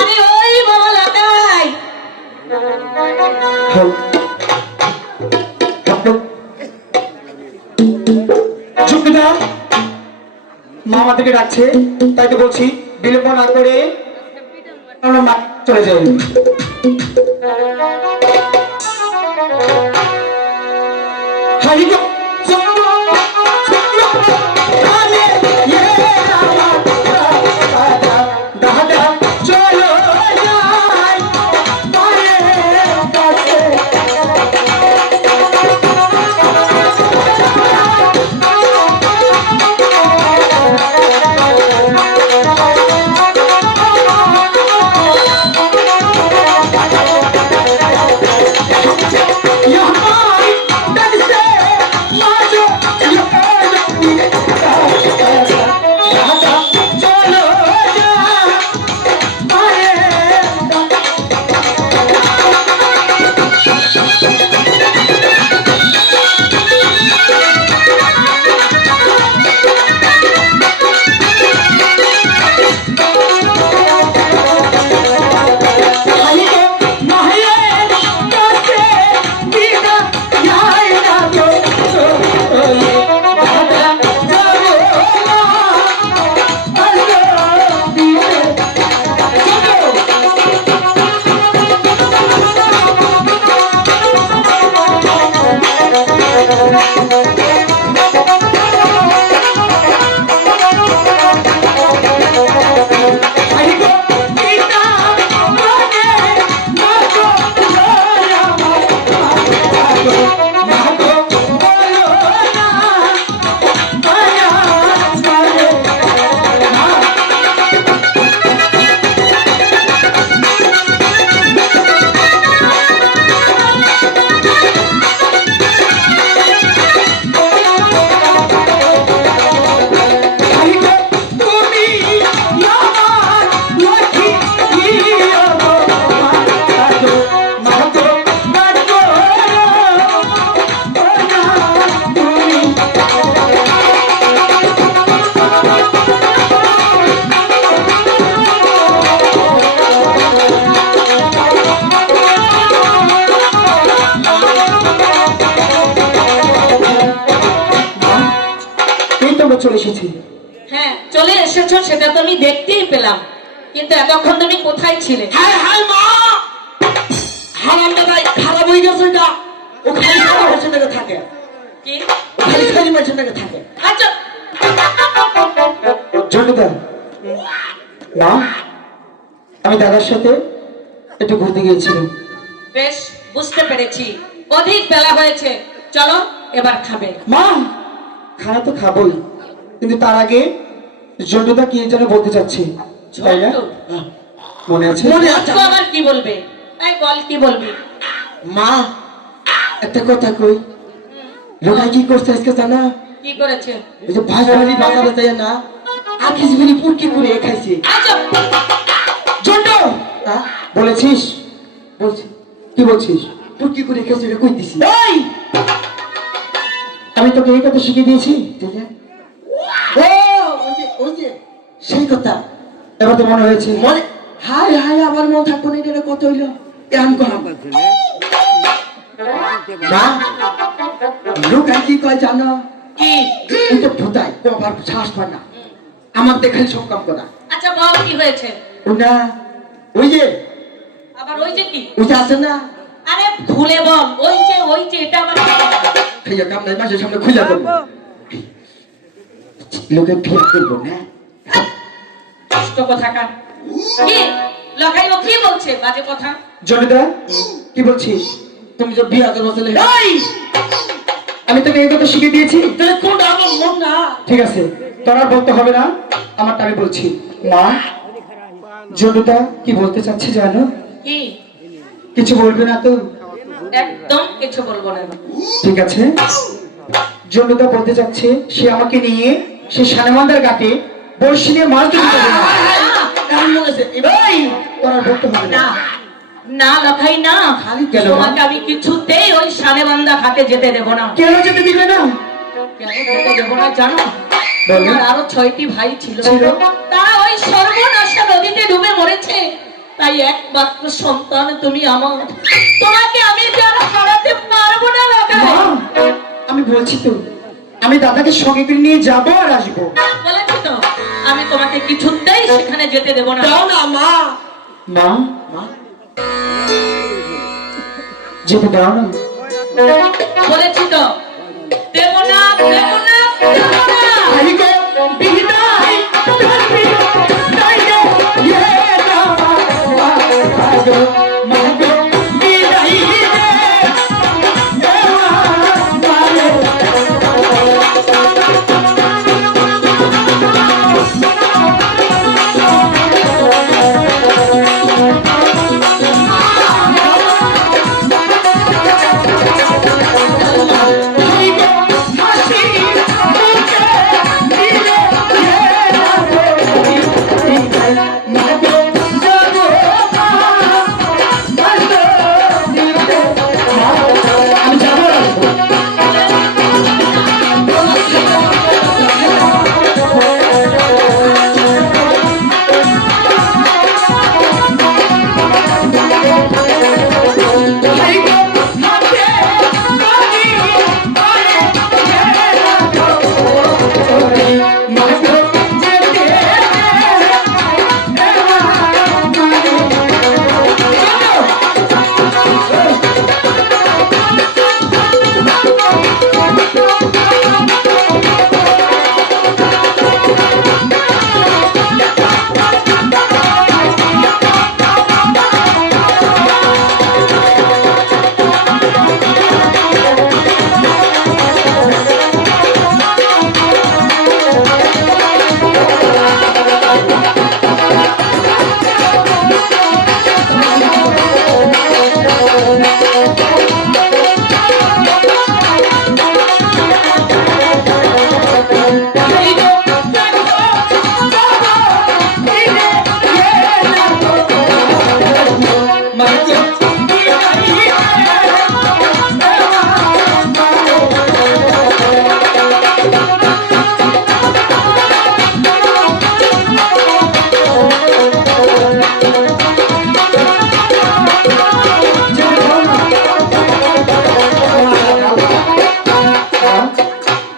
আরে ওই বাবা লাগাই মা আমাদেরকে ডাকছে, তাই তো বলছি বিলম্ব না করে আমরা চলে যাই। চলে এসেছি। হ্যাঁ চলে এসেছো, সেটা তো আমি দেখতেই পেলাম, কিন্তু এতক্ষণ তুমি কোথায় ছিলে? হায় হায় মা, হারাম দাদাই খারাপ হয়ে গেছে এটা। ও খালি খারাপ হচ্ছে থেকে থাকে, কি খালি খালি মাঝে থেকে থাকে। আচ্ছা জন্টুদা, মা আমি দাদার সাথে একটু ঘুরতে গিয়েছিলাম। বেশ বুঝতে পেরেছি, অধিক বেলা হয়েছে, চলো এবার খাবে। মা খানা তো খাবোই, কিন্তু তার আগে জন্টুদা কি যেন বলতে চাচ্ছি, তাই না? মনে আছে? মনে আছে। আবার কি বলবে? এই বল, কি বলবি? মা একটা কথা কই, লোকাই কি করছে আজকে জানা? কি করেছে? এই যে ভাজবাড়ি বাজারে যায় না, আকিস ভরি পুরকি করে খাইছে। আচ্ছা জন্টু বলেছিস? বলছি কি বলছিস? পুরকি করে খাইছে রে, কই দিছিস? এই আমি তোকে এই কথা শিখিয়ে দিয়েছি। ও ওই যে সেই কথা এবার তো মনে হয়েছে। মনে হায় হায় আমার মন থাকতো না, এটা কত হইলো এমন করা। মা লোক আর কি কয় জানো? কি? এটা ভুতাই তো আবার শ্বাস পায় না, আমার দেখাই সব কাম করা। আচ্ছা বল কি হয়েছে? ওটা ওই যে আবার ওই যে কি? ওই যে আছে না, আরে ভুলে বল, ওই যে এটা আবার খাইয়া কাম নাই, মাসের সামনে খুইলা করবো, লোকে বিয়ে করবো না। কষ্ট কথা কার কি লখাই, ও কি বলছে বাজে কথা? জনিদা কি বলছিস? তুমি যে বিয়ে করবো চলে, আমি তোকে এই কথা শিখিয়ে দিয়েছি। কোনটা আমার মন না, ঠিক আছে তোর আর বলতে হবে না, আমারটা আমি বলছি। মা জনিদা কি বলতে চাচ্ছে জানো? কি? কিছু বলবে না তো? একদম কিছু বলবো না। ঠিক আছে, জনিদা বলতে চাচ্ছে সে আমাকে নিয়ে সে সানেমান্দার ঘাটে বড়শি নিয়ে মাছ ধরতে যাবে। তোর আর বলতে হবে না। না লখাই না, কেন? তোমাকে আমি কিছুতেই ওই সানেবান্ধা ঘাটে যেতে দেব না। কেন যেতে দিবে না? কেন যেতে দেব না জানো? বলেন। তোমার আরো 6টি ভাই ছিল ছিল। তারা ওই সর্বনাশা নদীতে ডুবে মরেছে। তাই একমাত্র সন্তান তুমি আমার, তোমাকে আমি যার হারাতে পারবো না লাগাই। মা, আমি বলছি তো আমি দাদাকে সঙ্গে করে নিয়ে যাবো আর আসবো। বলেছি তো আমি তোমাকে কিছুতেই সেখানে যেতে দেবো না। দাও না মা। মা, মা, যেতে দাও না। বলেছি তো দেবো না, দেবো না, দেবো না। आई को बिगड़ाई धरती नहीं है ये मागो मागो बिगड़ाई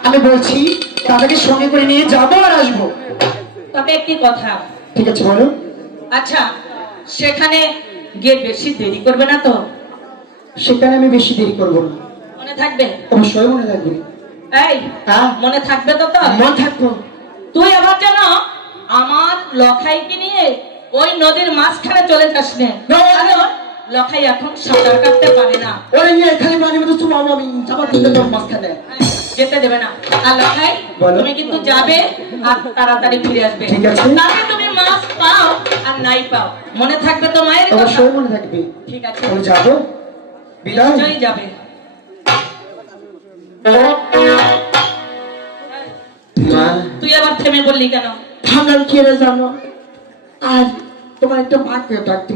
আমি বলছি দাদাকে সঙ্গে করে নিয়ে যাবো আর আসবো। তবে একটি কথা, ঠিক আছে বলো। আচ্ছা সেখানে গিয়ে বেশি দেরি করবে না তো? সেখানে আমি বেশি দেরি করবো না। মনে থাকবে? অবশ্যই মনে থাকবে। এই হ্যাঁ মনে থাকবে তো? তো মনে থাকবো। তুই আবার যেন আমার লখাইকে নিয়ে ওই নদীর মাঝখানে চলে যাস না। কারণ লখাই এখন সাঁতার কাটতে পারে না। ওরে নিয়ে খালি পানির মধ্যে তুমি আমি যাবার দিলে তো মাঝখানে যেতে দেবে না। আর লখাই বলো। তুমি কিন্তু যাবে আর তাড়াতাড়ি ফিরে আসবে। ঠিক আছে। তাহলে তুমি মাছ পাও আর নাই পাও, মনে থাকবে তো মায়ের কথা? অবশ্যই মনে থাকবে। ঠিক আছে, আমি যাবো। বিদায়। নিশ্চয়ই যাবে। মা, তুই আবার থেমে বললি কেন? ঠান্ডার কি রে জানো? আর তোমার একটা মাকে ডাকতে।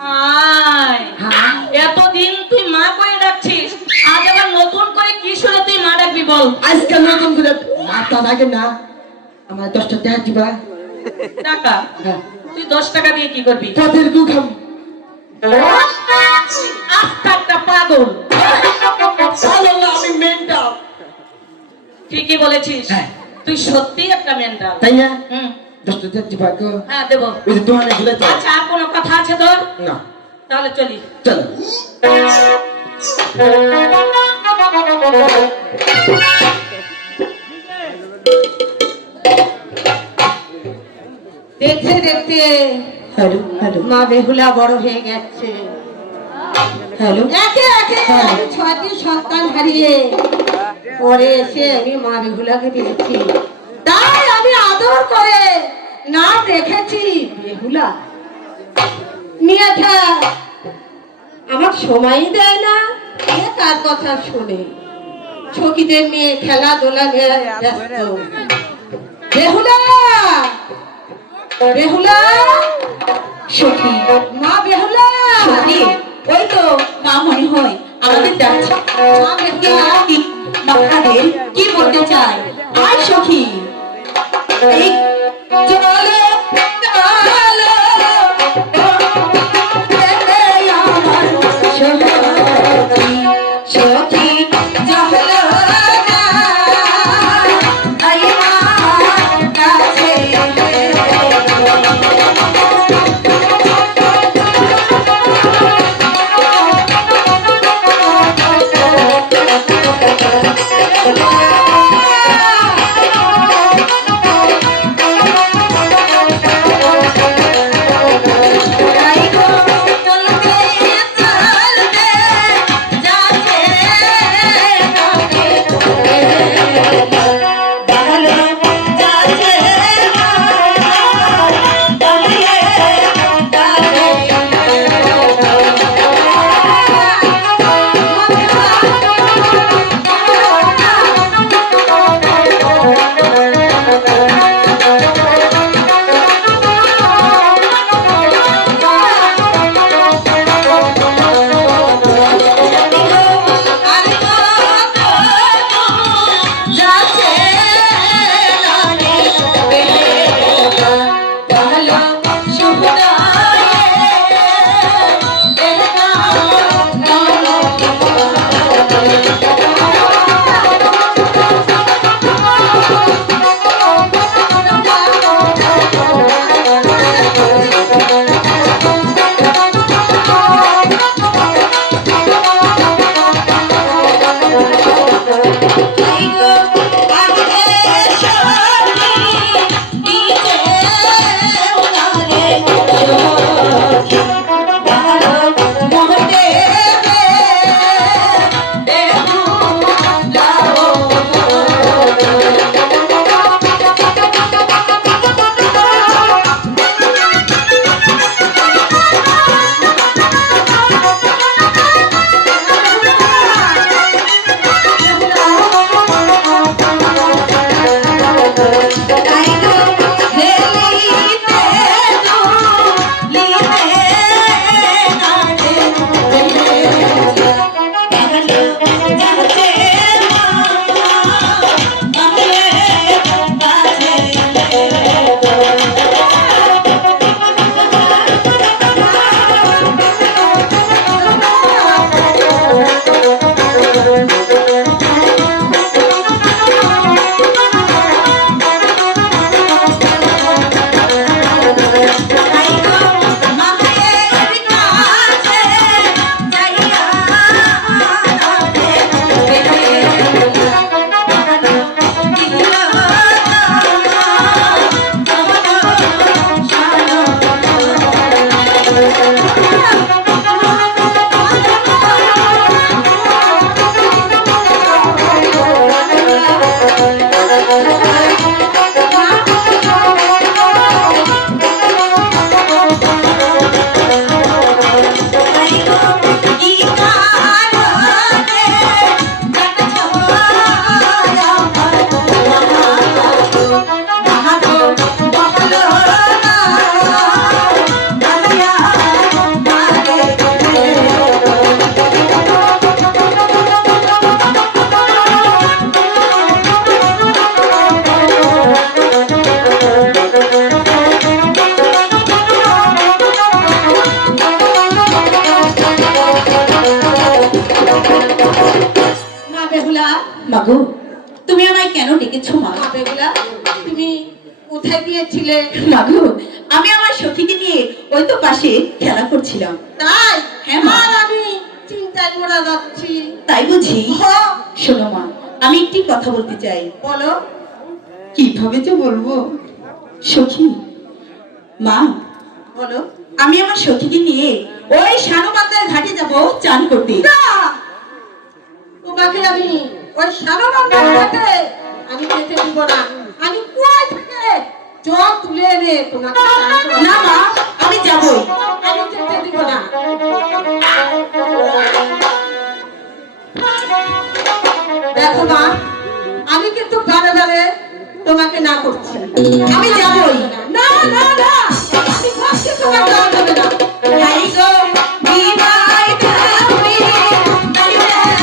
হাই, হ্যাঁ এতদিন তুই মা করে ডাকছিস, আজ আবার নতুন করে কি শুনে তুই মা ডাকবি বল? আজকাল নতুন করে মাথা লাগে না। আমার 10টা টাকা দিবা। টাকা? হ্যাঁ তুই 10 টাকা দিয়ে কি করবি? পথের গু খাম। আস্তে একটা পাগল। আল্লাহ আমি মেন্টাল। ঠিকই বলেছিস, হ্যাঁ। তুই সত্যি একটা মেন্টাল। তাই না? হুম, 10টা টাকা দিবা গো। হ্যাঁ দেবো। ওই যে দোকানে গেলে তো আচ্ছা আর কোনো কথা আছে তোর? না। তাহলে চলি। চলো। দেখতে দেখতে হ্যালো হ্যালো মা বেহুলা বড় হয়ে গেছে। হ্যালো। একে একে আমি 6টি সন্তান হারিয়ে পরে এসে আমি মা বেহুলাকে দিয়েছি। তাই আমি আদর করে নাম রেখেছি বেহুলা। নিয়ে থাক, আমার সময়ই দেয় না, এ কার কথা শুনে ছকিদের নিয়ে খেলাধুলা নিয়ে ব্যস্ত। বেহুলা, বেহুলা, সখী, মা বেহুলা, সখী, ওই তো মা মনে হয় আমাদের ডাকছে। মা বেহুলা, মাখাদের কি বলতে চাই? আয় সখী, এই চলো চলো সখী চলো না আইমা কাছে মাগো, তুমি আমায় কেন ডেকেছো মা? বেগুলা, তুমি কোথায় গিয়েছিলে? মাগো, আমি আমার সখীকে নিয়ে ওই তো পাশে খেলা করছিলাম। তাই? হ্যাঁ মা। আর আমি চিন্তায় মরা যাচ্ছি। তাই বুঝি? হ্যাঁ। শোনো মা, আমি একটি কথা বলতে চাই। বলো। কিভাবে যে বলবো সখী? মা, বলো। আমি আমার সখীকে নিয়ে ওই শানুবান্দার ঘাটে যাব চান করতে। না, তোমাকে আমি ওই শানুবান্দার ঘাটে আমি যেতে দিব না। আমি কুয়া থেকে জল তুলে এনে তোমাকে স্নান করাবো। না মা, আমি যাবই। আমি যেতে দিব না। দেখো মা, আমি কিন্তু বারে বারে তোমাকে না করছি। আমি যাবই। না না না, আমি বলছি তোমার যাওয়া যাবে না। তাই গো বিদায় দাও রে, তাই আমার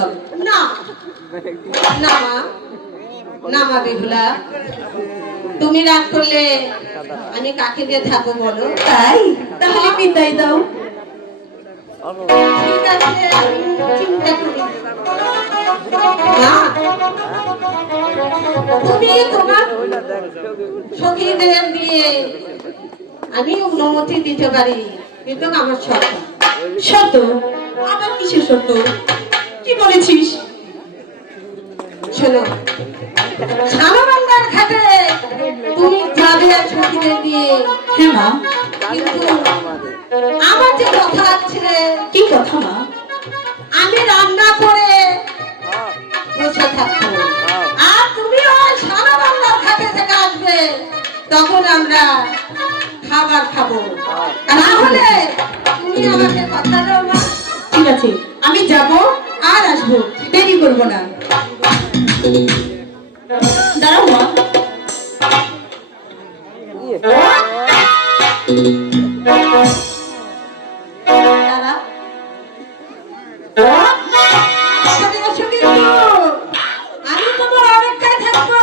করলাম। না না মা, না মা বেহুলা, তুমি রাগ করলে আমি কাকে দিয়ে থাকবো বলো? তাই তাহলে বিদায় দাও। ঠিক আছে, আমি চিন্তা করি। মা, তুমি তোমার সখীদের দিয়ে আমি অনুমতি দিতে পারি, কিন্তু আমার শর্ত। শর্ত? আবার কিসের শর্ত? কি বলেছিস? শোনো, সানবান্দার ঘাটে তুমি যাবে সখীদের দিয়ে, হ্যাঁ মা। কিন্তু আমার যে কথা আছে, কি কথা মা? আমি রান্না করে বসে থাকবো, আর তুমি ওই সানবান্দার ঘাটে থেকে আসবে, তখন আমরা খাবার খাবো। তাহলে তুমি আমাকে কথা দাও মা। ঠিক আছে, আমি যাব আর আসবো, দেরি করবো না। দাঁড়াও মা। দাঁড়া। চলে এসো কিন্তু, আমি তোমার অপেক্ষায় থাকবো।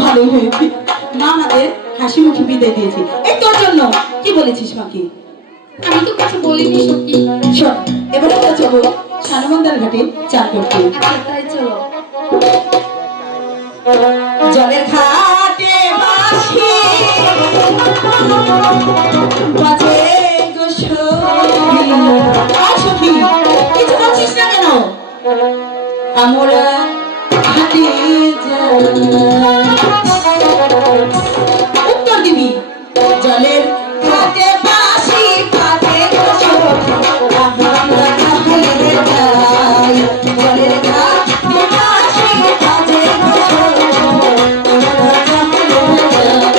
ভালো হয়েছে, মা আমাদের হাসি মুখে বিদায় দিয়েছে। এই তোর জন্য। কি বলেছিস মাকে? আমি তো কিছু বলিনি সত্যি। শোন, এবার আমরা যাবো সানবন্দার ঘাটে চান করতে। আচ্ছা তাই চলো। জলের ঘাটে বাঁশি বাজে গো সখী। আর সখী, কিছু বলছিস না কেন? আমরা ঘাটে উত্তর দিবি। জলের ঘাটে বাঁশি বাজে গো সখী, আমরা ঘাটে যাই। জলের ঘাটে বাঁশি বাজে গো সখী, আমরা ঘাটে যাই।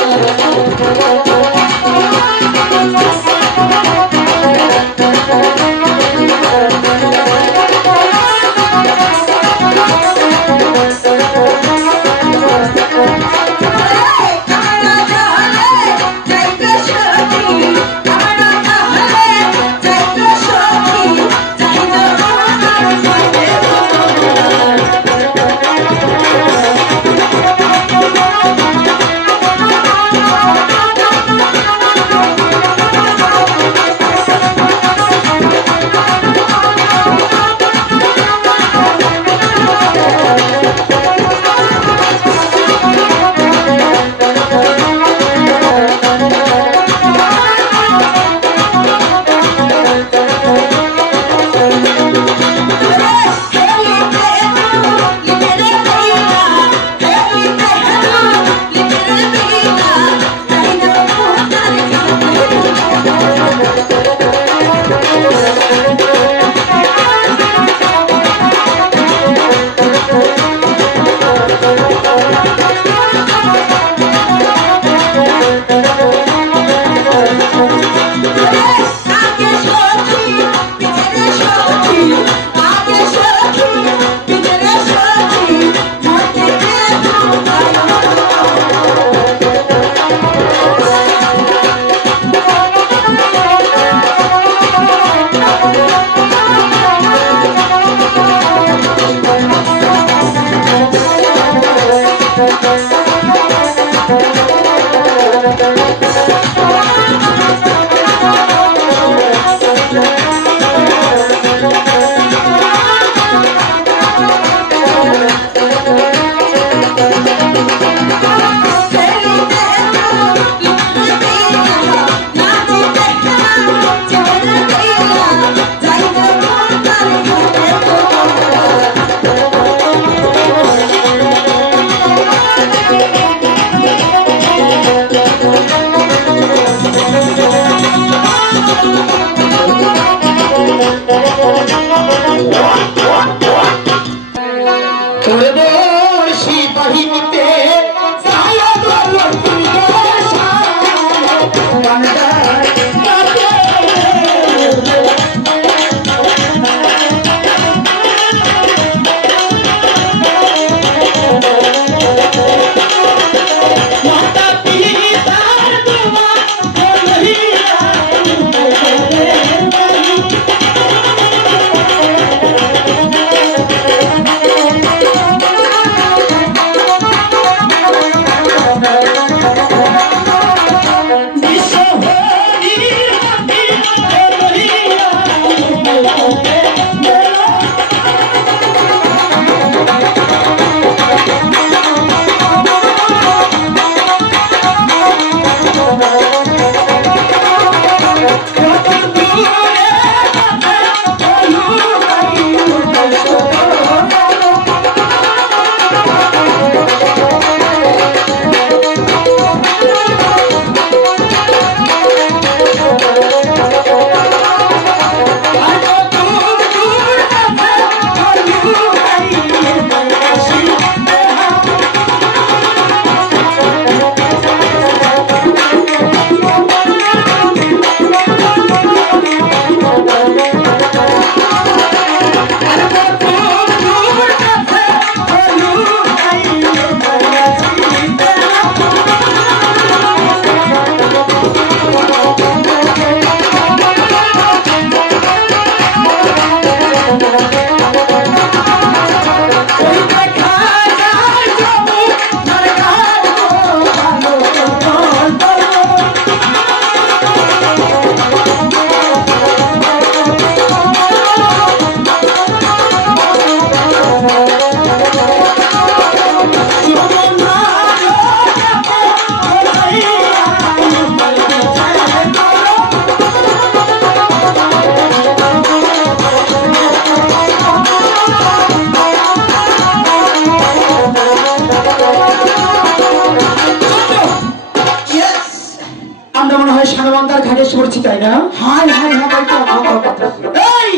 তাই না? হাই হাই হাই ভাই, তো গন্ধ করতেছে। এই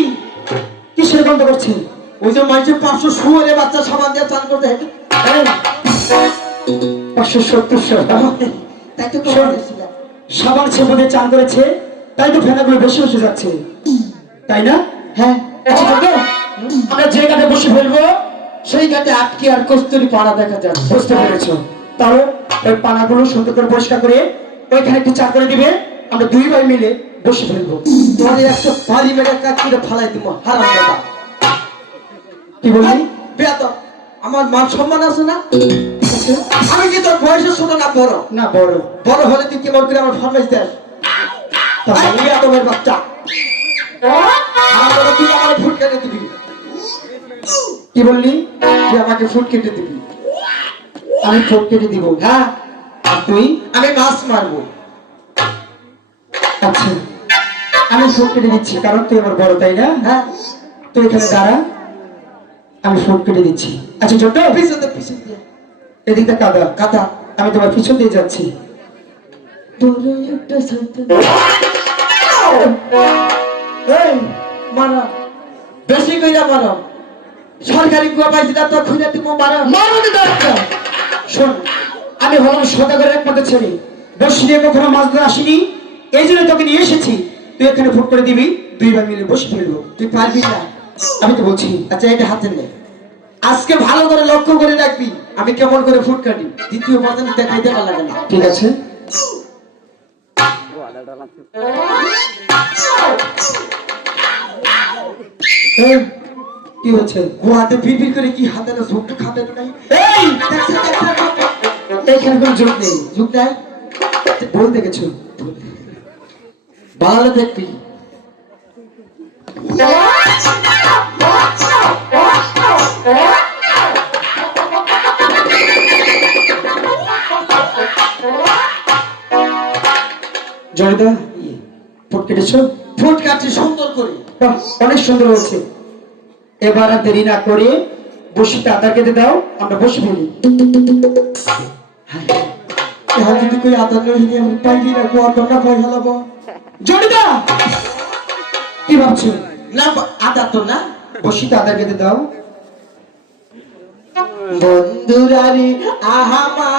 কিসের গন্ধ করছে? ওই যে মাইছে 500 শুয়োরে বাচ্চা সাবান দিয়ে চান করতে হয়। এই, 570 তাই তো শোন, করেছিলাম। সাবান শ্যাম্পু দিয়ে চান করেছে, তাই তো ফেনাগুলো বেশি বসে যাচ্ছে, তাই না? হ্যাঁ, আচ্ছা ছোট, আমরা যে ঘাটে বসে ফেলবো সেই ঘাটে আটকে আর কস্তুরি পাড়া দেখা যাচ্ছে। বুঝতে পেরেছো? তাহলে ওই পানাগুলো সুন্দর করে পরিষ্কার করে ওইখানে একটু চা করে দিবে, আমরা দুই ভাই মিলে বসে ফেলবো। তোমার একটা বাড়ি মেরে কাজ করে ফালাই দিব, হারাম দাদা। কি বললি? বেয়াদব, আমার মান সম্মান আছে না? আমি কি তোর বয়সের ছোট না বড়? না বড়। বড় হলে তুই কেমন করে আমার ফরমাইশ দেস? তাহলে বেয়াদবের বাচ্চা। আমার তুই আমার ফুট কেটে দিবি। কি বললি? তুই আমাকে ফুট কেটে দিবি। আমি ঠোঁট কেটে দিব। হ্যাঁ, আর তুই? আমি মাছ মারবো। আচ্ছা, আমি ঠোঁট কেটে দিচ্ছি, কারণ তুই আমার বড়, তাই না? হ্যাঁ, তুই এখানে দাঁড়া, আমি ঠোঁট কেটে দিচ্ছি। আচ্ছা ছোট, পিছনে পিছন দিয়ে এদিকটা কাদা, কাদা। আমি তোমার পিছন দিয়ে যাচ্ছি। তোরে একটা সন্তান। এই মারা, বেশি কইরা মারা। সরকারি কুয়া পাইছি না, তো খুঁজে দিব মারা। মারুনি দরকার। শোন, আমি হলাম সদাগরের একমাত্র ছেলে, বসি দিয়ে কখনো মাছ ধরে আসিনি, এই জন্য তোকে নিয়ে এসেছি। তুই এখানে ফুট করে দিবি, দুই ভাই মিলে বসে ফেলবো। তুই পারবি না। আমি তো বলছি। আচ্ছা, এটা হাতে নে। আজকে ভালো করে লক্ষ্য করে রাখবি আমি কেমন করে ফুট কাটি। দ্বিতীয় পর্যন্ত দেখাই দেওয়া লাগে না। ঠিক আছে। এই কি হচ্ছে? গুয়াতে বিড় করে কি হাতে না ঝুঁকটা খাতে নাই। এই, দেখছে, এইখানে কোনো যোগ নেই। ঝুঁক নাই। ভুল দেখেছো। ভালো দেখবি। জয়দা, ফুট কেটেছো? ফুট কাটছি সুন্দর করে। বাহ, অনেক সুন্দর হয়েছে। এবার আর দেরি না করে বসিতে আদা কেটে দাও, আমরা বসে ফেলি। এখন যদি কই আদর নহিনি আমি পাইলি না, গুয়া তোমরা কই হালাবো। জয়দা, কি ভাবছো? না আদা তো না। বসিতে আদা কেটে দাও। বন্ধুরারি আহামা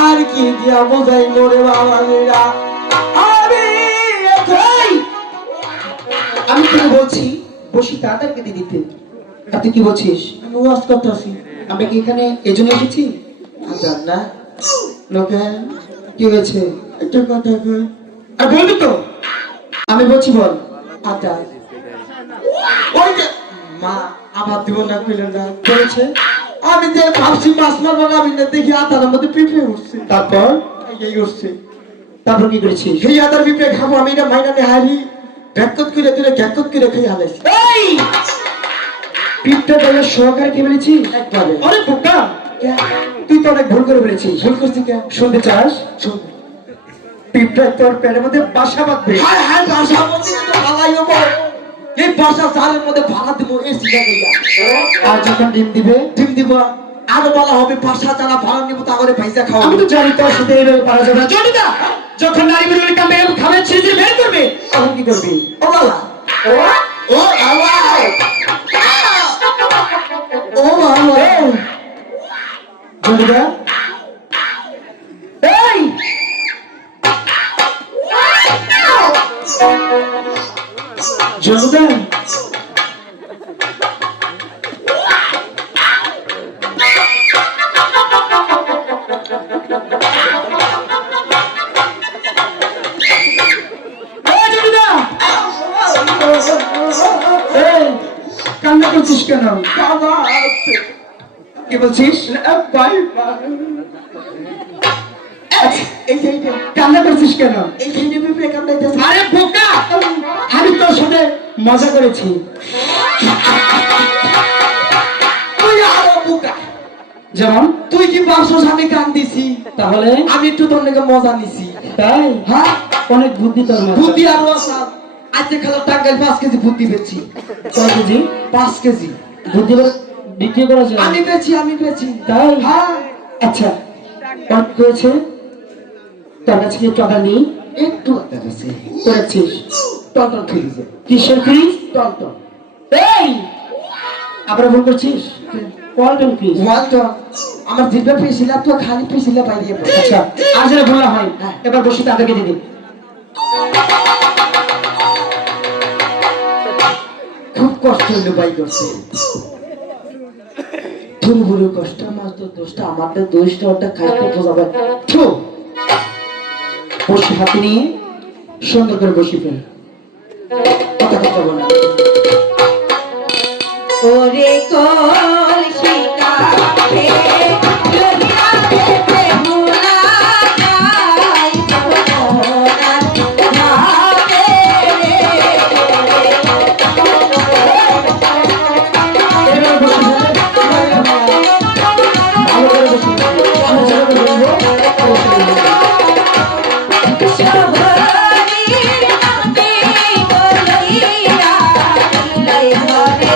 আর কি দিয়া বোঝাই মোরে বাবারা। আমি এই, আমি তোকে বলছি বসিতে আদা কেটে দিতে, আর তুই কি বলছিস? আমি ওয়াজ করতেছি। আমরা কি এখানে এজন্য এসেছি? আদা না লোকে কি হয়েছে? একটা কথা কই। আর বলবি তো? আমি বলছি বল। আদা ওই যে মা আবার দিব না কইলেন না। বলেছে। আমি যে ভাবছি মাছ মারবো না, আমি না দেখি আদার মধ্যে পিঁপড়ে উঠছে। তারপর এই উঠছে। তারপর কি করেছিস? সেই আদার পিঁপড়ে খাবো আমি, এটা মাইনা নে হারি ব্যাকত করে তুলে গ্যাকত করে খেয়ে হালাইছি। এই, পিঠটা তাহলে সহকারে কি বলেছিস? একবারে আরে বোকা, তুই তো অনেক ভুল করে বলেছিস। ভুল করছি কে? শুনতে চাস? শোন। পিঁপড়া তোর পেটের মধ্যে বাসা বাঁধবে। হায় হায়, বাসা মধ্যে তো ভালাই হবো। এই বাসা চারের মধ্যে ভাড়া দিব এই সিজা গইয়া। আর যখন ডিম দিবে, ডিম দিব। আরো বলা হবে বাসা যারা ভাড়া নিব তাগরে পয়সা খাওয়া। আমি তো জানি তোর সাথে এইভাবে পারা যাবে না। জনিতা, যখন নারী বিরুদ্ধে কামে খাবে ছিঁড়ে বের করবে, তখন কি করবি? ও বাবা, ও বাবা, ও বাবা। জনিতা, এই, জনিতা, কান্না করছিস কেন? বাবা কি বলছিস? ভাই কান্না করছিস কেন? এইখানে পিঁপড়ে কামড়াইতেছে। আরে বোকা, আমি তোর সাথে মজা করেছি। তুই আরো বোকা। যেমন তুই কি পাঁচশো আমি কান দিছি, তাহলে আমি একটু তোর নাকি মজা নিছি। তাই? হ্যাঁ, অনেক বুদ্ধি তোর মধ্যে। বুদ্ধি আরো আছে। আজকে খেলা টাঙ্গাইল 5 কেজি বুদ্ধি পেয়েছি। কয় কেজি 5 কেজি বুদ্ধি করে বিক্রি করা যায়? আমি পেয়েছি। তাই? হ্যাঁ, আচ্ছা, অনেক হয়েছে, তোর কাছে কি একটু আদার নেই? একটু আদার আছে। করেছিস টন খেয়েছে। কিসের ফ্রিজ? টন। এই আবার ভুল করছিস, কোয়ালটন ফ্রিজ। ওয়ালটন। আমার জিভে পিছিলা তো খালি পিছিলা বাইরে পড়ে। আচ্ছা আর যেন ভুল না হয়, এবার বসে তাদেরকে দিবি। খুব কষ্ট হইলো বাই করছে। তুমি বলো কষ্ট, আমার তো দোষটা, আমার তো দোষটা ওটা খাইতে বোঝাবে। থু, বসে হাতে নিয়ে সুন্দর করে বসে ফেল, কথা কথা বলা। ওরে কলসি কাঠে লইয়া দেবে মুলাকাই সোনার ভাবে রে। এবার বসে ফেল, ভালো করে বসে ফেল। আমি যেভাবে বলবো অবশ্যই বলবি। শহরের নামে বলইয়া দিলে ঘরের বাড়ি।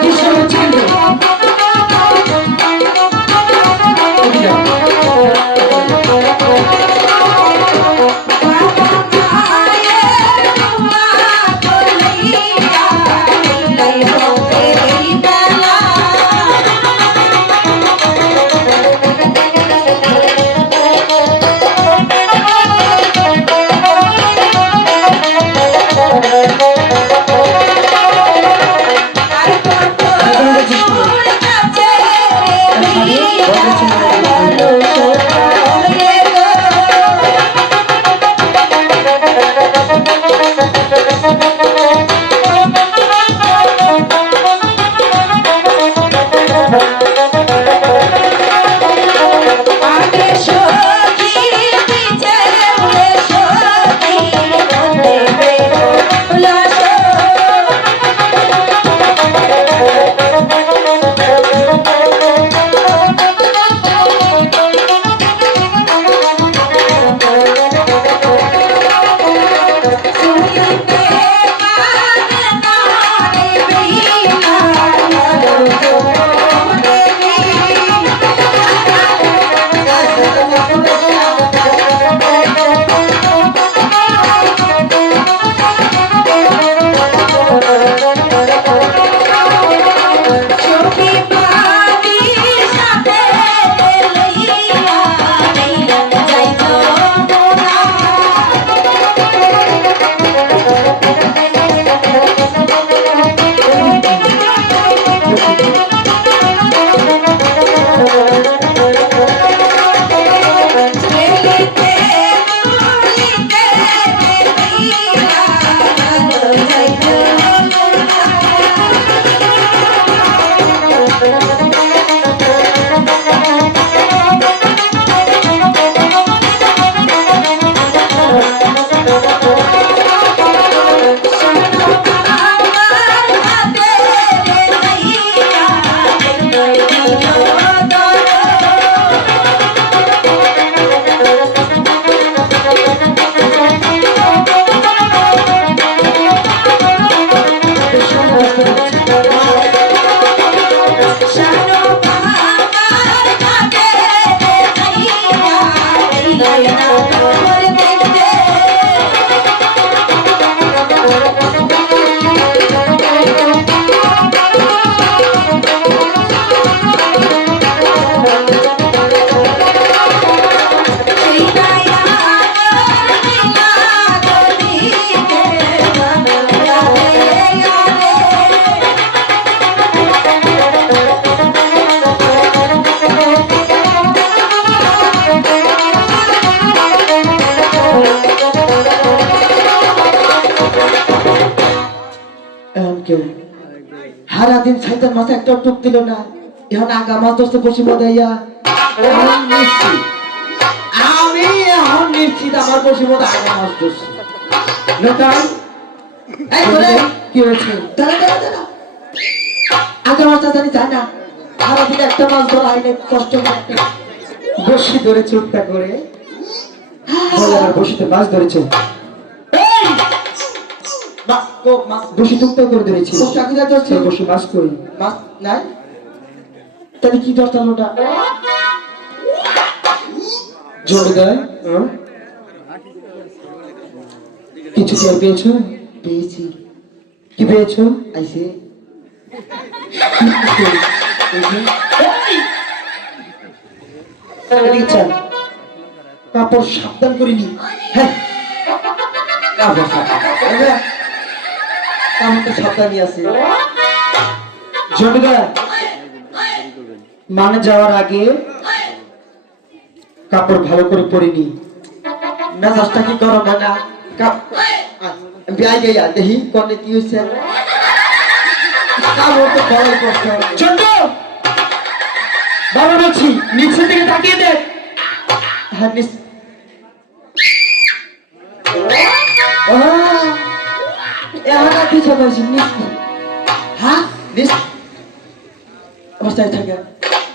কিসের হচ্ছে কিন্তু? এদিকে আয়। বাবা মায়ের দোয়া বলইয়া দিলে ঘরের বেলা। আর কত দূর কাছে আগে সখী পিছে উড়ে সখী বন্দে উল্লাস। শুনিতে কানে নারে বিনা সখী পাবি সাথে লইয়া যাইতো মোরা। খেলিতে দুলিতে দেখিয়া যাইতো মোরা। আমার হাতে লইয়া দিল দর। শানো আমার হাতে লইয়া দিল দর দেখতে। সেই মায়া দিলা গলিতে বাংলা এমনকি হারা দিন ছাইতার মাছে একটা টুক দিল না, এখন আগা মাছ ধরতে বসে মদাইয়া। আমি এখন নিশ্চিত আমার বসে মতো আগা মাছ ধরছি। নেতাই, এই ধরে কি হয়েছে? দাঁড়া আগা মাছটা জানি যায় না, হারা দিন একটা মাছ ধরা হয়নি, কষ্ট করে একটা। বসি ধরে চুপটা করে বলে আমার বসিতে মাছ ধরেছে। এই! মাছ তো মাছ বসে টুকটাক করে ধরেছি তো চাকরি যাচ্ছে হচ্ছে বসে মাছ করি মাছ নাই তাহলে কি দরকার ওটা জমিদার কিছু টের পেয়েছো? পেয়েছি কি পেয়েছো? আইসে এদিকে চান। কাপড় সাবধান করিনি। হ্যাঁ কাপড় তো সাবধানই আছে জমিদার মানে যাওয়ার আগে কাপড় ভালো করে পরিনি। মেজাজটা কি গরম হয় না বিয়াই গিয়া দেখি কনে কি হয়েছে কাপড় তো বড়ই কষ্ট চন্দ্র বাবা বলছি নিচের দিকে তাকিয়ে দেখ। হ্যাঁ নিস এখন আর পিছিয়ে পাইছি নিস হ্যাঁ নিস অবস্থায় থাকে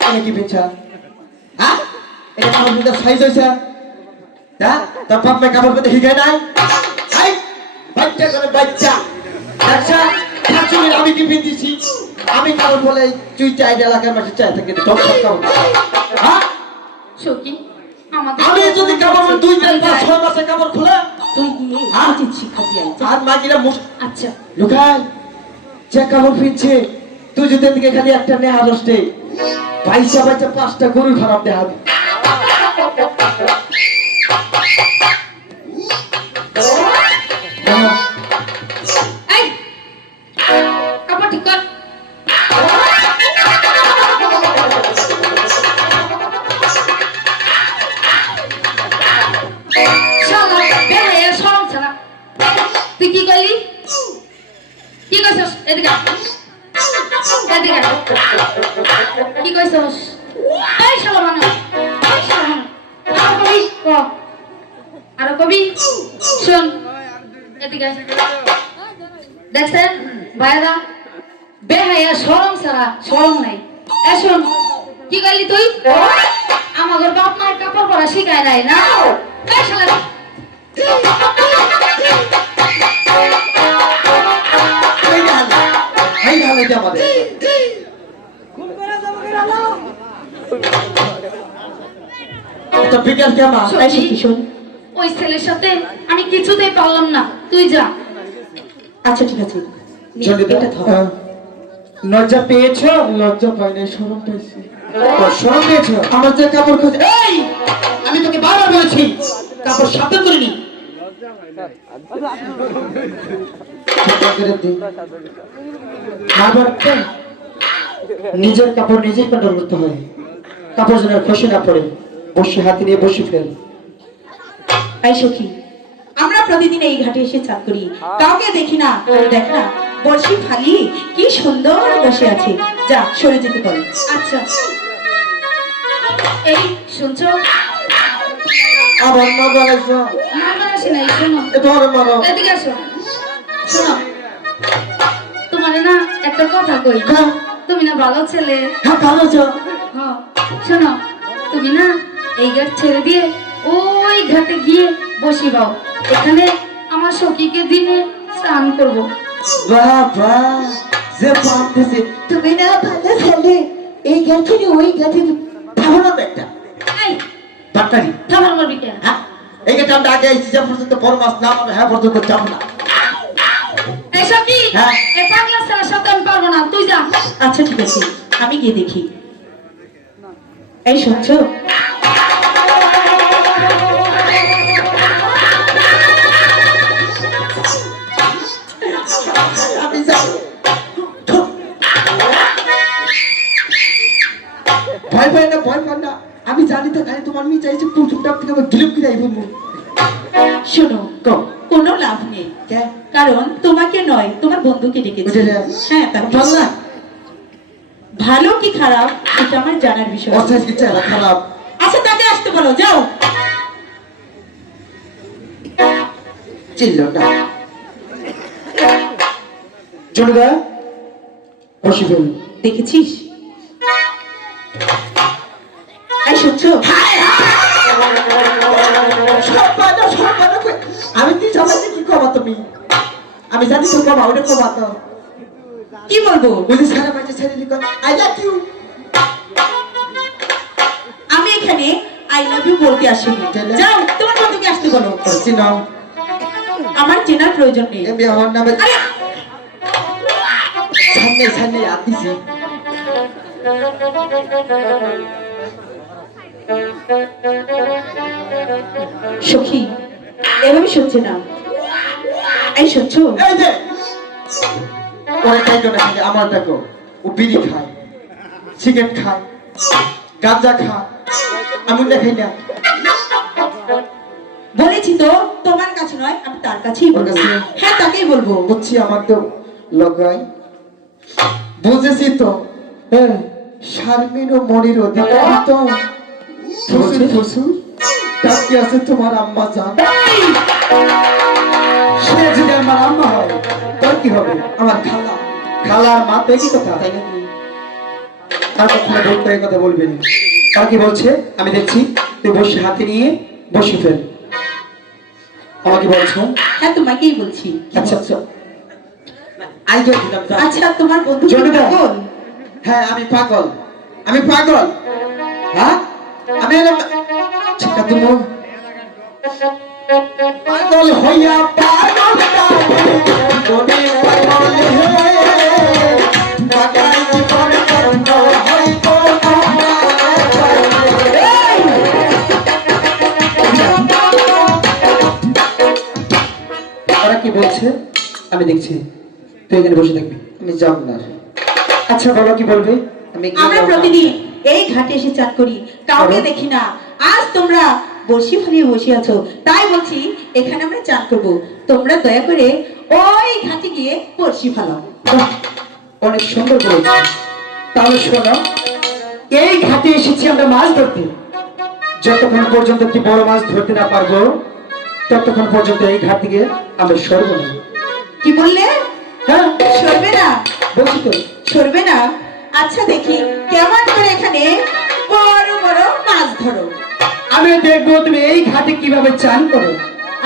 এটা কি পিছা হ্যাঁ এটা কাপড় পিছা সাইজ হয়েছে হ্যাঁ তোর বাপ মা কাপড় পিছা শিখায় নাই এই বাচ্চা করে বাচ্চা আচ্ছা শাশুড়ি আমি কি পিন্দিছি আমি কাপড় বলে তুই চাই এলাকার মাঝে চাই থাকে তোর সব কাপড় হ্যাঁ সখী আমাদের আমি যদি কাপড় বলে 2 4 5 6 মাসে কাপড় খুলে তুই গিয়ে হ্যাঁ? উচিত শিক্ষা দিয়ে আয়, যা। আর মাগিরা মুখ আচ্ছা লুকাই যে কাপড় ফিরছে তুই যদি এদিকে খালি একটা নেহা রস্টে পয়সা পয়সা 5টা গরু খারাপ দেখাবি এই কাপড় ঠিক কর শালা বেরে শরম ছাড়া তুই কি করলি কি কইছস এদিকে এদিকে কি কইছস এই শালা মানুষ এই শালা মানুষ আর কবি ক আর কবি শুন এদিকে আয়। দেখছেন ভাইরা বেহায়া শরম ছাড়া শরম নাই এ শোন কি করলি তুই আমাদের বাপ মায়ের কাপড় পরা শিখায় নাই না এই শালা এই হালে যে আমাদের তো বিকাল কেমন এই সত্যি শোন। ওই ছেলের সাথে আমি কিছুতেই পারলাম না তুই যা আচ্ছা ঠিক আছে নে, জমিদার এটা ধর। হ্যাঁ। লজ্জা পেয়েছো? লজ্জা পাই না শরম পাইছি শরম পেয়েছো? আমার যে কাপড় খোঁজে এই আমি তোকে বারবার বলেছি কাপড় সাবধান করিনি। বারবার কেন? নিজের কাপড় নিজেই কন্ট্রোল করতে হয়। কাপড় যেন খসে না পড়ে। বসে হাতে নিয়ে বসে ফেল। এই সখী আমরা প্রতিদিন এই ঘাটে এসে চান করি কাউকে দেখি না দেখ না বলছি খালি কি সুন্দর বসে আছে যা সরে যেতে পারে আচ্ছা এই শুনছো আবার মা বলাইছ মামা আসে নাই শোনো এটা আর মারো এদিকে আসো শোনো তোমার না একটা কথা কই হ্যাঁ তুমি না ভালো ছেলে হ্যাঁ ভালো আছো হ্যাঁ শোনো তুমি না এই ঘাট ছেড়ে দিয়ে ওই ঘাটে গিয়ে বসিবাও এখানে আমার সখীকে দিনে স্নান করবো বাবা যে পাপতেছে তুমি না ভালো ছেলে এই গাছে ওই গাছে ভাবনা তো একটা এই বাটারি থামার মারবি কেন হ্যাঁ এই গাছে আমরা আগে এসেছি যে পর্যন্ত বড় মাছ না পাবে হ্যাঁ পর্যন্ত যাব না এই সখী হ্যাঁ। এই পাগলা ছেলের সাথে আমি পারবো না তুই যা আচ্ছা ঠিক আছে আমি গিয়ে দেখি এই শুনছো আমি যাব ভয় পাই না ভয় পাই না আমি জানি তো খালি তোমার মেয়ে চাইছে প্রচুরটা থেকে আমি গিলুপ কি যাইব শোনো কোনো লাভ নেই কে কারণ তোমাকে নয় তোমার বন্ধুকে ডেকেছি বুঝলে? হ্যাঁ তা ভালো না ভালো কি খারাপ এটা আমার জানার বিষয় অর্থাৎ কি চেহারা খারাপ আচ্ছা তাকে আসতে বলো যাও চিল্লো না জমিদার বসে ফেল। দেখেছিস এই শুনছো সব পানো আমি তুই সবাইকে কি করবা তুমি আমি জানি তো কবা ওটা কবা তো কি বলবো? বুঝি সারা বাড়িতে ছেড়ে দিক আই লাভ ইউ আমি এখানে আই লাভ ইউ বলতে আসিনি। তাহলে? যাও তোমার বন্ধুকে আসতে বলো। চিনো আমার চেনার প্রয়োজন নেই। এমনি আমার নামে আরে সামনে সামনে আতিছি সখী এভাবে শুনছে না। এই শুনছো? এই যে ওরে কাইটো না খালি আমার দেখো ও বিড়ি খায় সিগারেট খায় গাঁজা খায় আমি দেখাই না বলেছি তো তোমার কাছে নয়, আমি তার কাছেই বলবো। ওর কাছে? হ্যাঁ তাকেই বলবো। বুঝছি আমার তো লগাই বুঝেছি তো হ্যাঁ শারমিন ও মনির অধিকারী তো ফুসু ফুসু ডাকি আছে তোমার আম্মা জান সে যদি আমার আম্মা হয় তোর কি হবে? আমার খালা খালার মা তো একই কথা। তাই নাকি আর কখনো বলতে এই কথা বলবি না। তার কি বলছে আমি দেখছি, তুই বসে হাতে নিয়ে বসে ফেল। আমাকে বলছো? হ্যাঁ তোমাকেই বলছি। আচ্ছা আচ্ছা আই তো দিলাম যা। আচ্ছা তোমার বন্ধু কি জমিদার। পাগল? হ্যাঁ আমি পাগল হ্যাঁ আমি এলাম ঠিক আছে তুমি পাগল হইয়া পাগল মনে পাগল হয়ে পাগল জীবন কর্ম হইতো তারা কি বলছে আমি দেখছি, তুই এখানে বসে থাকবি। আমি যাব না আচ্ছা বলো কি বলবে? আমি আমরা প্রতিদিন এই ঘাটে এসে চান করি, কাউকে করো। দেখি না। আজ তোমরা বসি ফেলিয়ে বসে আছো, তাই বলছি এখানে আমরা চান করবো। তোমরা দয়া করে ওই ঘাটে গিয়ে বসি ফেলাও। বাহ, অনেক সুন্দর বলেছে। তাহলে শোনো, এই ঘাটে এসেছি আমরা মাছ ধরতে। যতক্ষণ পর্যন্ত একটি বড় মাছ ধরতে না পারবো ততক্ষণ পর্যন্ত এই ঘাট থেকে আমরা সরবো না। কি বললে? হ্যাঁ সরবে না? বলছি তো। সরবে না? আচ্ছা দেখি কেমন করে এখানে বড় বড় মাছ ধরো। আমি দেখবো তুমি এই ঘাটে কিভাবে চান করো।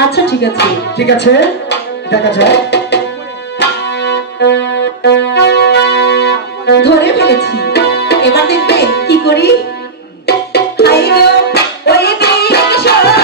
আচ্ছা ঠিক আছে। ঠিক আছে, দেখা যায়। ধরে ফেলেছি, এবার দেখবে কি করি। আইলো ওই দিন সইরা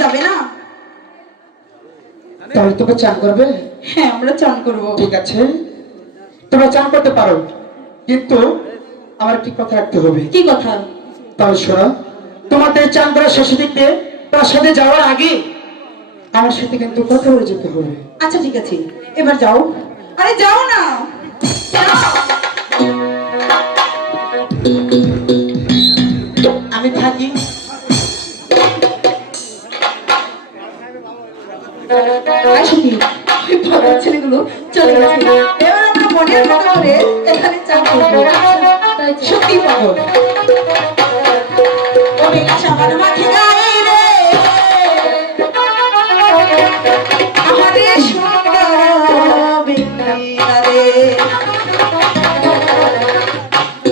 যাবে না? তাহলে তোকে চান করবে? হ্যাঁ, আমরা চান করবো। ঠিক আছে, তোমরা চান করতে পারো, কিন্তু আমার একটি কথা রাখতে হবে। কি কথা? তাহলে শোনো, তোমাদের চান করার শেষে দিকে প্রাসাদে যাওয়ার আগে আমার সাথে কিন্তু কথা বলে যেতে হবে। আচ্ছা ঠিক আছে, এবার যাও। আরে যাও না, আমি থাকি। আসো কি ওই পাগল ছেলেগুলো চলে গেছে। এবার আমরা মনের মতো করে এখানে চান করবো। তাই তো। সত্যি পাগল। ও বিলাস আমার মাঠে গায়ে রে, আমারে শোনাবে না রে।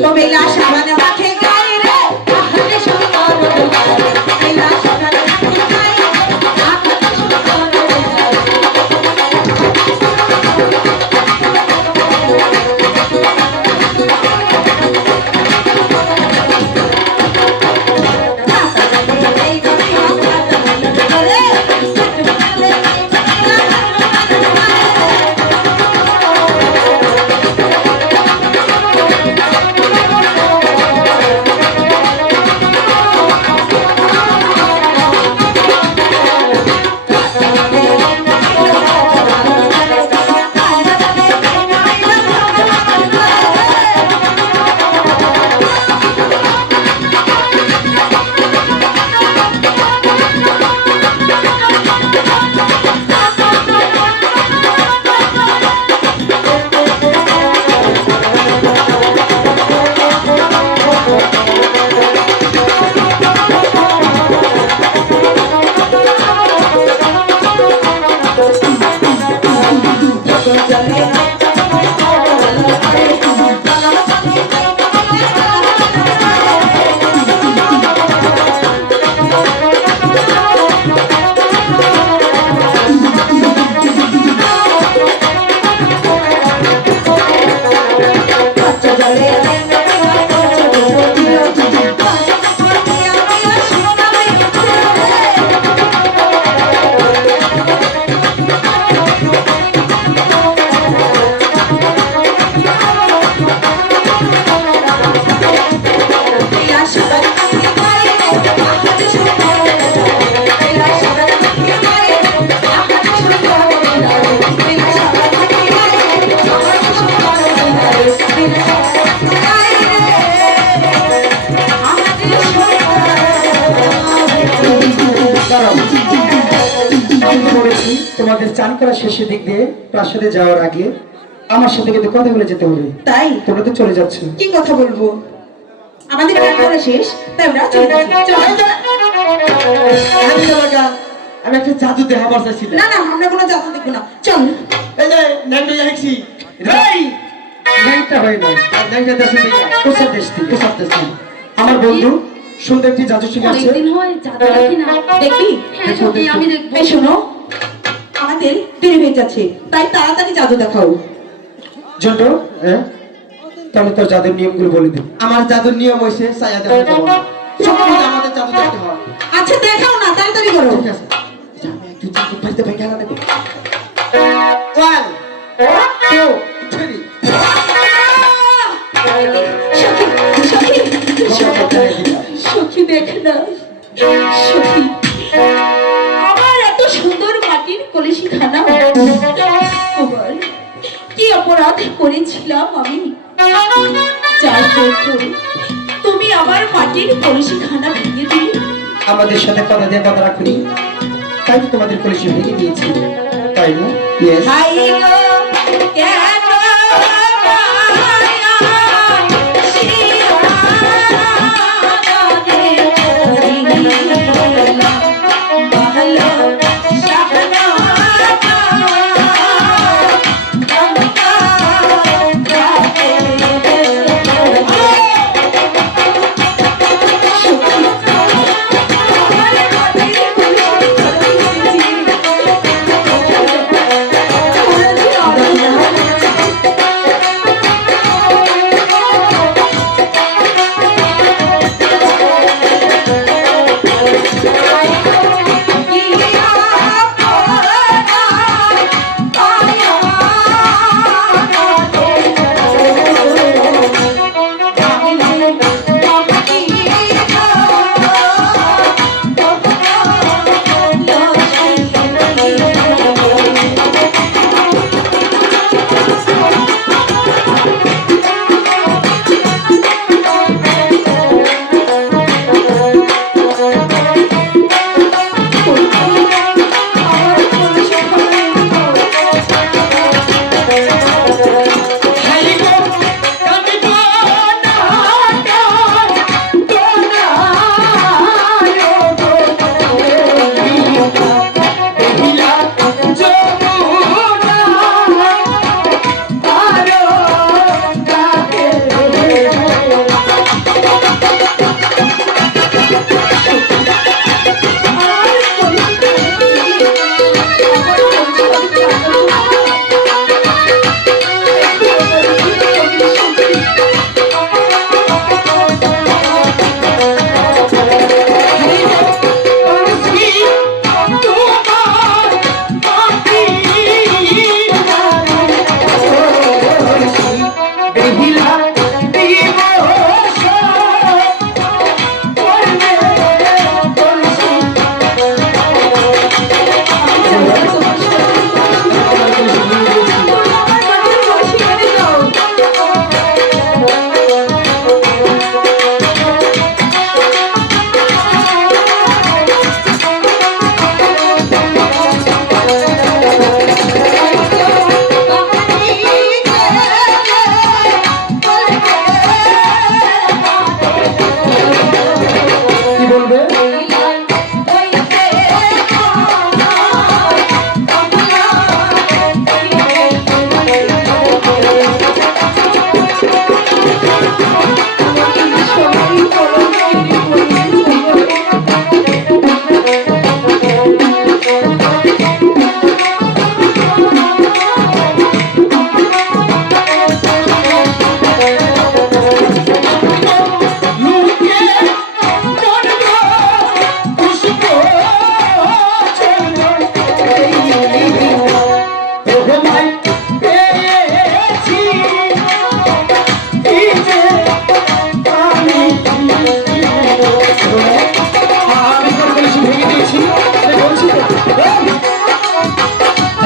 ও বিলাস আমার মাঠে গায়ে রে, আমারে শোনাবে না রে। বিলাস আমার মাঠে গায়ে রে, আমারে শোনাবে না রে। তোমাদের চান করা শেষের দিক দিয়ে প্রাসাদে যাওয়ার আগে আমার সাথে কিন্তু কথা বলে যেতে হবে। তাই? তোমরা তো চলে যাচ্ছ। কি কথা বলবো? আমাদের কাজ করা শেষ, তাই আমরা চলে যাচ্ছি। চলো। আমি একটা জাদু দেখাবার চাইছিলাম। না না, আমরা কোনো জাদু দেখবো না, চল। এই যে ন্যাংটা দেখছি। এই ন্যাংটা হয় না, ন্যাংটা দেশে কোসা দেশ থেকে, কোসা দেশ থেকে। আমার বন্ধু সুন্দর একটি জাদু শিখাচ্ছে। অনেকদিন হয় জাদু দেখি না। দেখবি? হ্যাঁ সত্যি, আমি দেখবো। এই শোনো, আমাদের দেরি হয়ে যাচ্ছে, তাই তাড়াতাড়ি জাদু দেখাও। জন্টু, তাহলে তোর জাদুর নিয়মগুলো বলে দিন। আমার জাদুর নিয়ম হইছে ছায়া দেওয়া যাবে না। সবকিছু আমাদের জাদু দেখতে হয়। আচ্ছা দেখাও না, তাড়াতাড়ি করো। ঠিক আছে। যা, আমি একটু জাদু বাড়িতে ভাই খেলা দেবো। 1 2 3 সখী, সখী, সখী দেখ না, সখী আমার এত সুন্দর মাটির কলসি খানা, আমার কি অপরাধ করেছিলাম আমি, যার জন্য তুমি আমার মাটির কলসি খানা ভেঙে দিলে। আমাদের সাথে কথা দিয়ে কথা রাখুনি, তাই তো তোমাদের কলেজে ভেঙে দিয়েছি। তাই তাই না? Yes. হাই গো কেন মায়া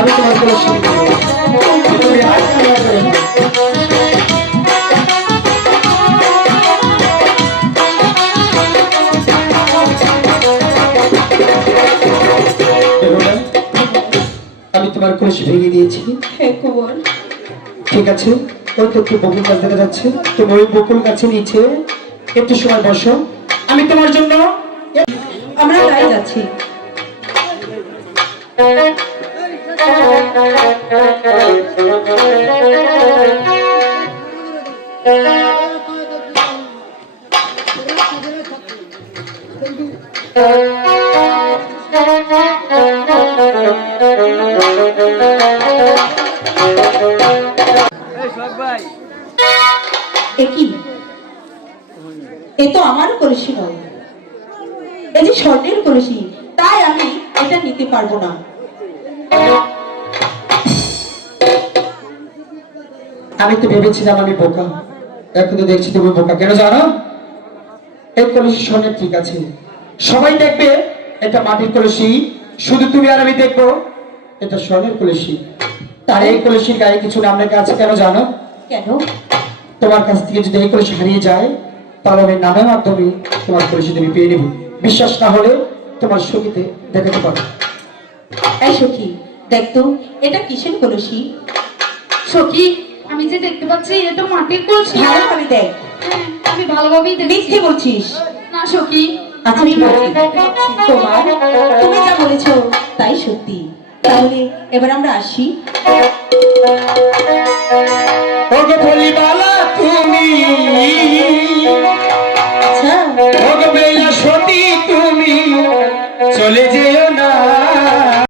শিরানে জিলা ভালো শাহনা তোমার কলসি ভেঙে দিয়েছি। হ্যাঁ কুমার, ঠিক আছে, ওই তো একটু বকুল গাছ দেখা যাচ্ছে, তুমি ওই বকুল গাছে নিচে একটু সময় বসো, আমি তোমার জন্য। আমরা তাই যাচ্ছি। কি এ তো আমার কলসি নয়, এই যে স্বর্ণের কলসি, তাই আমি এটা নিতে পারবো না। আমি তো ভেবেছিলাম আমি বোকা, এখন তো দেখছি তুমি বোকা। কেন জানো? এই কলসি স্বর্ণের, ঠিক আছে, সবাই দেখবে এটা মাটির কলসি, শুধু তুমি আর আমি দেখবো এটা স্বর্ণের কলসি। তার এই কলসির গায়ে কিছু নাম লেখা আছে, কেন জানো? কেন? তোমার কাছ থেকে যদি এই কলসি হারিয়ে যায়, তাহলে আমি নামের মাধ্যমে তোমার কলসি তুমি পেয়ে নেবে। বিশ্বাস না হলে তোমার সখীতে দেখাতে পারো। এই সখী, দেখ তো এটা কিসের কলসি? সখী আমি যে দেখতে পাচ্ছি এটা মাটির কলসি। ভালোভাবে দেখ। হ্যাঁ, আমি ভালোভাবেই দেখছি। মিথ্যে বলছিস? না সখী, আচ্ছা আমি ঠিক আছে। মাটির দেখতে পাচ্ছি। তোমার তুমি যা বলেছো তাই সত্যি। তাহলে এবার আমরা আসি।